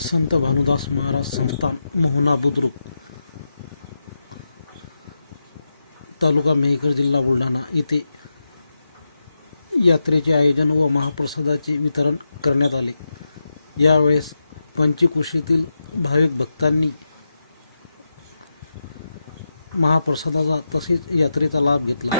संत भानुदास महाराज संस्थान मोहना बुद्रुक. तालुका मेहकर जिल्हा बुलढाणा येथे यात्रेचे आयोजन व महाप्रसादाचे वितरण करण्यात आले. यावेळेस पंचकृषीतील भाविक भक्तांनी महाप्रसादाचा तसेच यात्रेचा लाभ घेतला.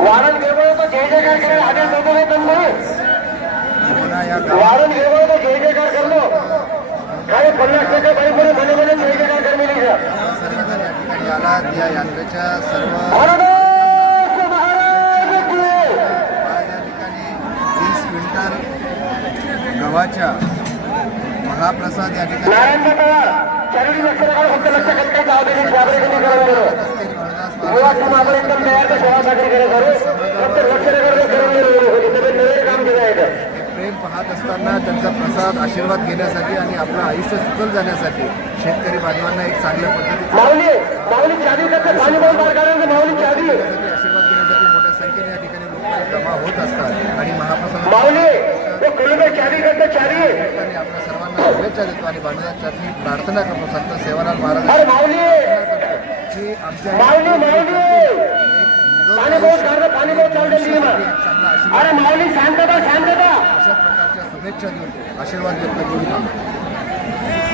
वारण गेलो तर जय जयकार करेल तुम्ही वारण गेलो तर जय जयकार करलो. काही पन्नास टक्के काही पुढे मध्ये मध्ये जय जयकार कर मिली सर्वजण या ठिकाणी आलात या यात्रेच्या सर्व नगर काम केलं आहे हे प्रेम पाहत असताना त्यांचा प्रसाद आशीर्वाद घेण्यासाठी आणि आपलं आयुष्य सुखल जाण्यासाठी शेतकरी बांधवांना एक चांगल्या पद्धतीचा जमा होत असतात आणि महाप्रसाद माऊली वो किलोमीटर चादी करते चादी आणि आपल्या सर्वांना शुभेच्छा देतो आणि बांधवांच्या मी प्रार्थना करतो. संत सेवालाल महाराज की आमच्या अशा प्रकारच्या शुभेच्छा देऊन आशीर्वाद व्यक्त करून थांबतो.